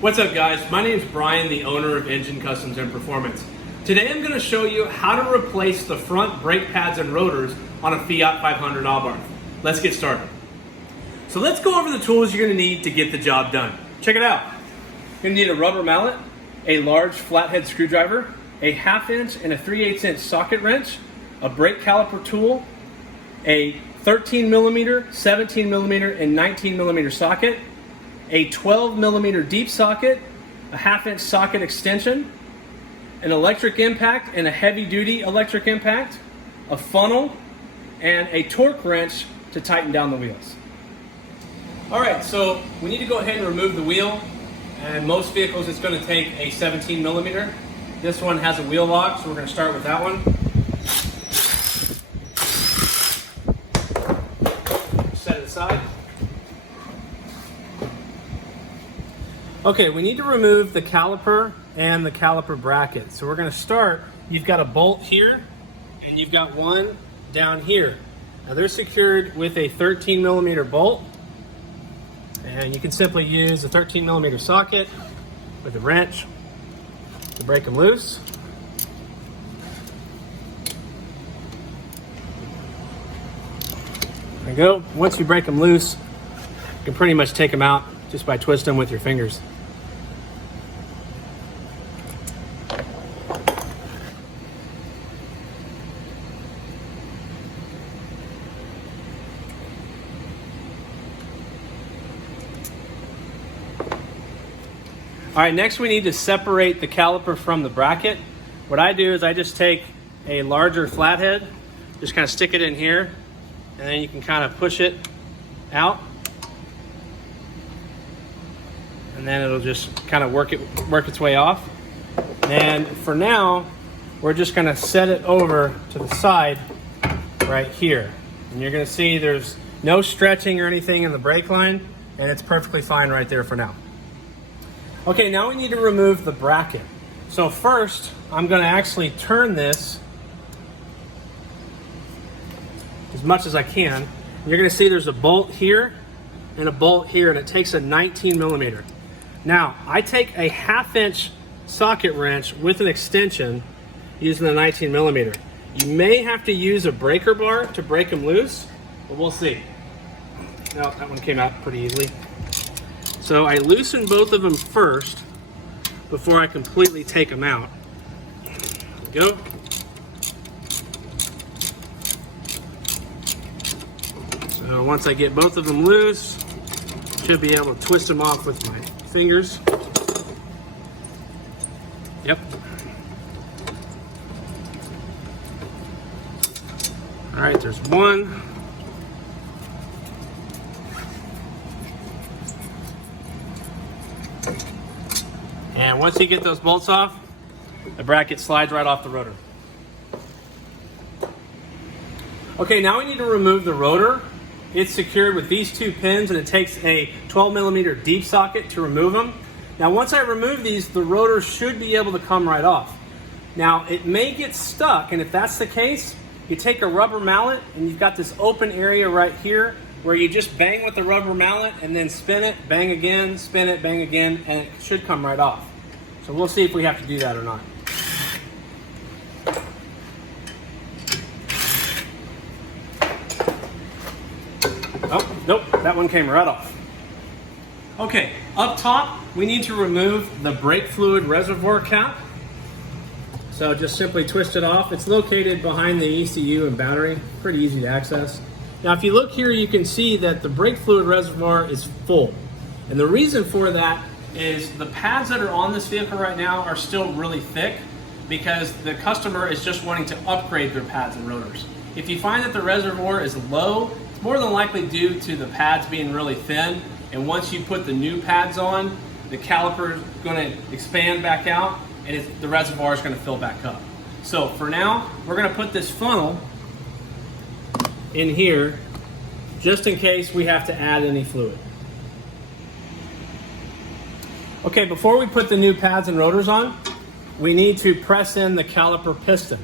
What's up guys, my name is Brian, the owner of Engine Customs and Performance. Today I'm going to show you how to replace the front brake pads and rotors on a Fiat 500 Abarth. Let's get started. So let's go over the tools you're going to need to get the job done. Check it out. You're going to need a rubber mallet, a large flathead screwdriver, a 1/2 inch and a 3/8 inch socket wrench, a brake caliper tool, a 13 millimeter, 17 millimeter, and 19 millimeter socket, a 12 millimeter deep socket, a 1/2 inch socket extension, an electric impact and a heavy duty electric impact, a funnel, and a torque wrench to tighten down the wheels. All right, so we need to go ahead and remove the wheel. And most vehicles it's going to take a 17 millimeter. This one has a wheel lock, so we're going to start with that one. Set it aside. Okay, we need to remove the caliper and the caliper bracket. So we're going to start, you've got a bolt here and you've got one down here. Now they're secured with a 13 millimeter bolt, and you can simply use a 13 millimeter socket with a wrench to break them loose. There you go. Once you break them loose, you can pretty much take them out just by twisting them with your fingers. All right, next we need to separate the caliper from the bracket. What I do is I just take a larger flathead, just kind of stick it in here, and then you can kind of push it out. And then it'll just kind of work its way off. And for now, we're just gonna set it over to the side right here. And you're gonna see there's no stretching or anything in the brake line, and it's perfectly fine right there for now. Okay, now we need to remove the bracket. So first, I'm gonna actually turn this as much as I can. You're gonna see there's a bolt here and a bolt here, and it takes a 19 millimeter. Now, I take a 1/2 inch socket wrench with an extension using the 19 millimeter. You may have to use a breaker bar to break them loose, but we'll see. Now, that one came out pretty easily. So I loosen both of them first before I completely take them out. There we go. So once I get both of them loose, I should be able to twist them off with my fingers. Yep. All right, there's one. And once you get those bolts off, the bracket slides right off the rotor. Okay, now we need to remove the rotor. It's secured with these two pins, and it takes a 12 millimeter deep socket to remove them. Now once I remove these, the rotor should be able to come right off. Now it may get stuck, and if that's the case, you take a rubber mallet and you've got this open area right here where you just bang with the rubber mallet and then spin it, bang again, spin it, bang again, and it should come right off. So we'll see if we have to do that or not. Oh, nope, that one came right off. Okay, up top, we need to remove the brake fluid reservoir cap. So just simply twist it off. It's located behind the ECU and battery, pretty easy to access. Now, if you look here, you can see that the brake fluid reservoir is full. And the reason for that is the pads that are on this vehicle right now are still really thick because the customer is just wanting to upgrade their pads and rotors. If you find that the reservoir is low, it's more than likely due to the pads being really thin. And once you put the new pads on, the caliper is going to expand back out, and the reservoir is going to fill back up. So for now, we're going to put this funnel in here just in case we have to add any fluid. Okay, before we put the new pads and rotors on, we need to press in the caliper piston.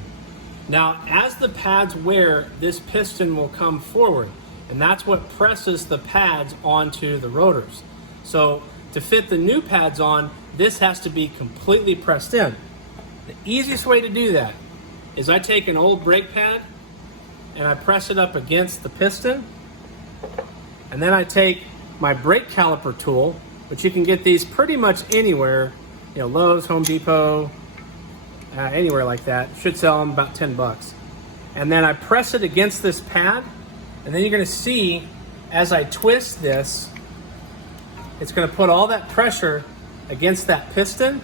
Now, as the pads wear, this piston will come forward, and that's what presses the pads onto the rotors. So to fit the new pads on, this has to be completely pressed in. The easiest way to do that is I take an old brake pad and I press it up against the piston, and then I take my brake caliper tool, which you can get these pretty much anywhere, you know, Lowe's, Home Depot, anywhere like that. Should sell them about 10 bucks. And then I press it against this pad, and then you're gonna see as I twist this, it's gonna put all that pressure against that piston,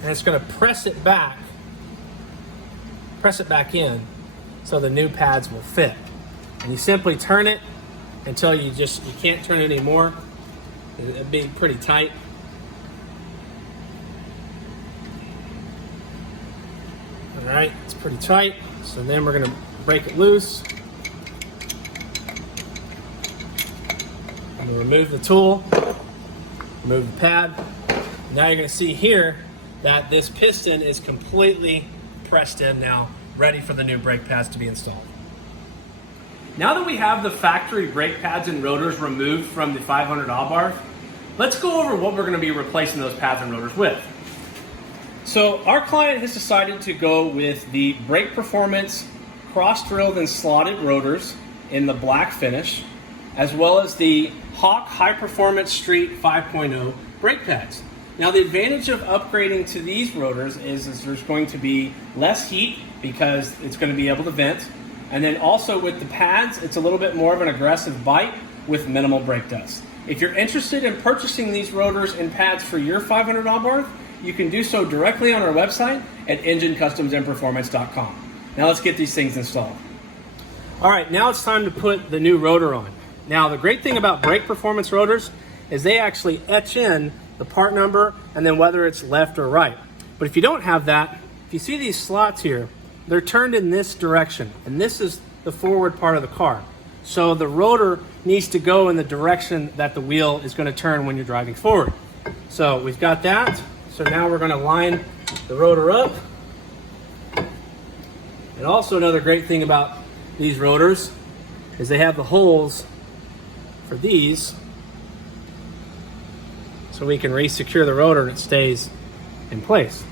and it's gonna press it back in so the new pads will fit. And you simply turn it until you can't turn it anymore. It'd be pretty tight. All right, it's pretty tight. So then we're gonna break it loose. I'm gonna remove the tool, remove the pad. Now you're gonna see here that this piston is completely pressed in now, ready for the new brake pads to be installed. Now that we have the factory brake pads and rotors removed from the 500 Abarth, let's go over what we're gonna be replacing those pads and rotors with. So our client has decided to go with the Brake Performance cross-drilled and slotted rotors in the black finish, as well as the Hawk High Performance Street 5.0 brake pads. Now the advantage of upgrading to these rotors is there's going to be less heat because it's going to be able to vent. And then also with the pads, it's a little bit more of an aggressive bite with minimal brake dust. If you're interested in purchasing these rotors and pads for your 500 Abarth, you can do so directly on our website at ngencustoms.performance.com. Now let's get these things installed. All right, now it's time to put the new rotor on. Now the great thing about brake performance rotors is they actually etch in the part number and then whether it's left or right. But if you don't have that, if you see these slots here, they're turned in this direction, and this is the forward part of the car. So the rotor needs to go in the direction that the wheel is going to turn when you're driving forward. So we've got that. So now we're going to line the rotor up. And also another great thing about these rotors is they have the holes for these so we can re-secure the rotor and it stays in place.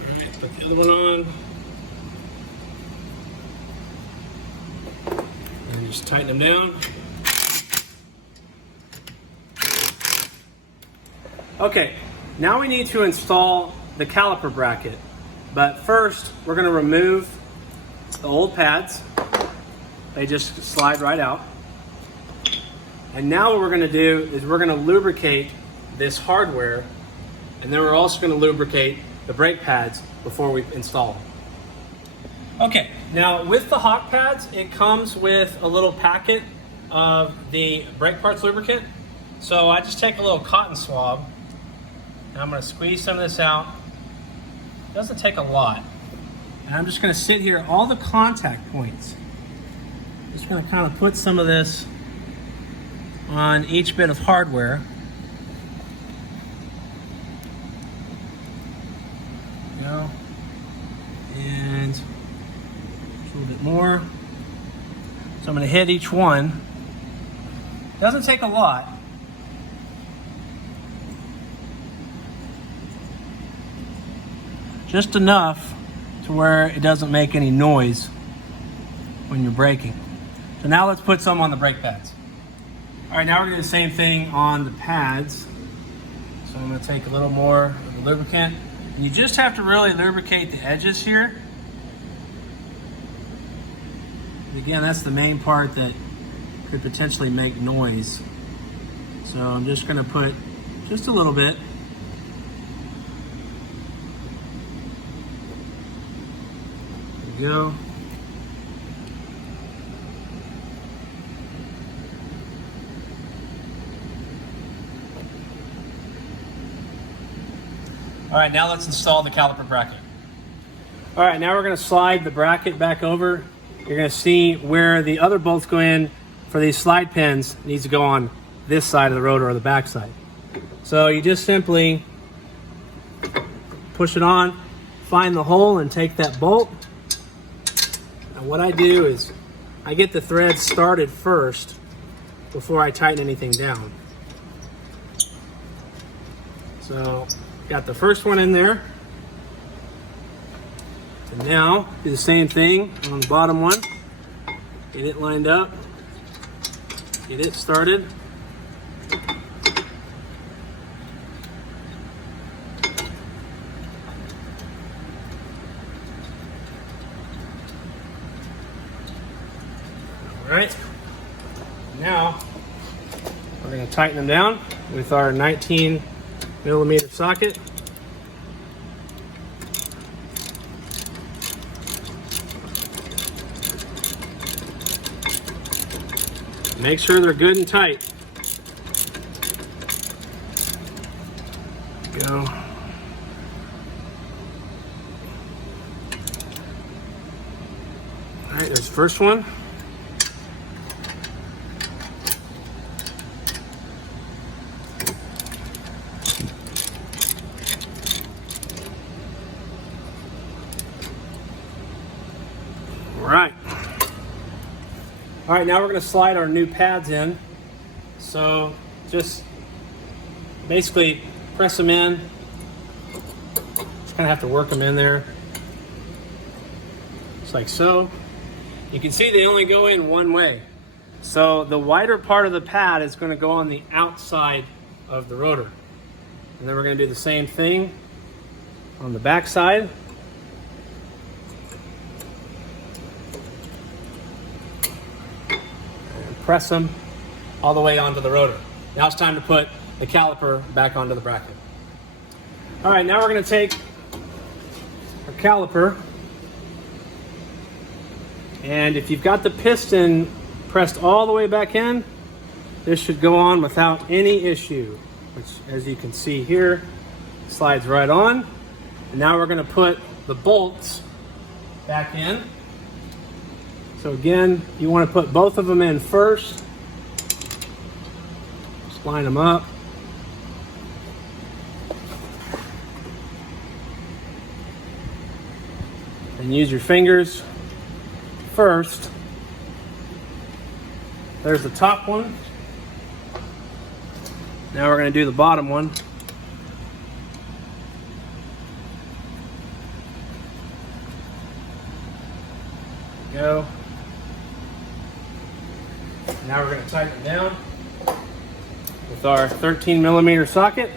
All right, put the other one on. And just tighten them down. Okay, now we need to install the caliper bracket. But first, we're going to remove the old pads. They just slide right out. And now what we're going to do is we're going to lubricate this hardware, and then we're also going to lubricate the brake pads before we install them. Okay, now with the Hawk pads, it comes with a little packet of the brake parts lubricant. So I just take a little cotton swab, and I'm going to squeeze some of this out. It doesn't take a lot. And I'm just going to sit here, all the contact points. Just going to kind of put some of this on each bit of hardware. You know, and a little bit more. So I'm going to hit each one. Doesn't take a lot. Just enough to where it doesn't make any noise when you're braking. So now let's put some on the brake pads. All right, now we're gonna do the same thing on the pads. So I'm gonna take a little more of the lubricant. And you just have to really lubricate the edges here. And again, that's the main part that could potentially make noise. So I'm just gonna put just a little bit. There we go. All right, now let's install the caliper bracket. All right, now we're gonna slide the bracket back over. You're gonna see where the other bolts go in for these slide pins needs to go on this side of the rotor or the back side. So you just simply push it on, find the hole and take that bolt. And what I do is I get the threads started first before I tighten anything down. So, got the first one in there. And now, do the same thing on the bottom one. Get it lined up. Get it started. All right. Now, we're going to tighten them down with our 19mm socket. Make sure they're good and tight. Go. All right, there's the first one. All right, now we're going to slide our new pads in. So just basically press them in. Just kind of have to work them in there. Just like so. You can see they only go in one way. So the wider part of the pad is going to go on the outside of the rotor. And then we're going to do the same thing on the back side. Press them all the way onto the rotor. Now it's time to put the caliper back onto the bracket. All right, now we're going to take our caliper, and if you've got the piston pressed all the way back in, this should go on without any issue, which, as you can see here, slides right on. And now we're going to put the bolts back in. So again, you want to put both of them in first. Just line them up. And use your fingers first. There's the top one. Now we're going to do the bottom one. Go. Now we're going to tighten it down with our 13mm socket.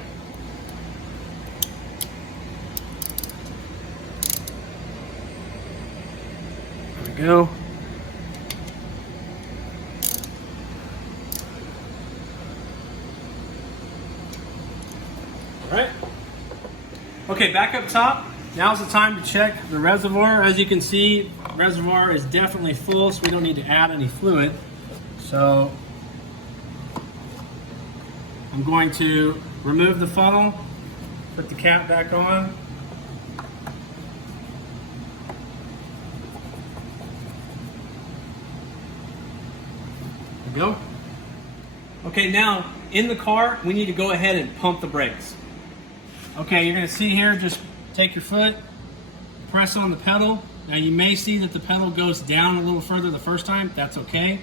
There we go. All right. Okay, back up top. Now's the time to check the reservoir. As you can see, the reservoir is definitely full, so we don't need to add any fluid. So I'm going to remove the funnel, put the cap back on. There we go. Okay, now in the car, we need to go ahead and pump the brakes. Okay, you're going to see here, just take your foot, press on the pedal. Now you may see that the pedal goes down a little further the first time. That's okay.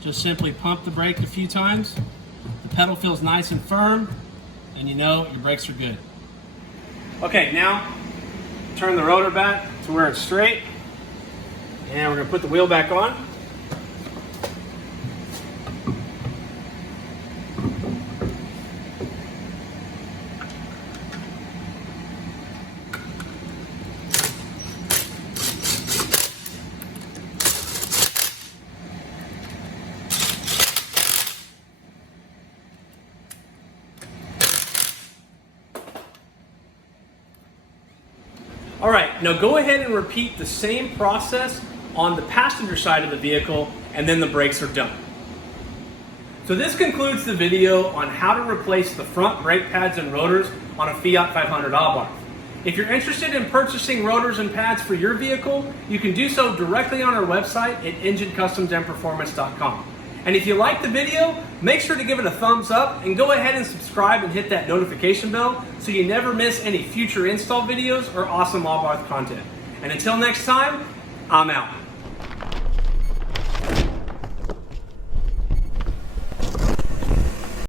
Just simply pump the brake a few times. The pedal feels nice and firm, and you know your brakes are good. Okay, now turn the rotor back to where it's straight, and we're going to put the wheel back on. All right, now go ahead and repeat the same process on the passenger side of the vehicle, and then the brakes are done. So this concludes the video on how to replace the front brake pads and rotors on a Fiat 500 Abarth. If you're interested in purchasing rotors and pads for your vehicle, you can do so directly on our website at ngencustoms.performance.com. And if you like the video, make sure to give it a thumbs up and go ahead and subscribe and hit that notification bell so you never miss any future install videos or awesome Abarth content. And until next time, I'm out.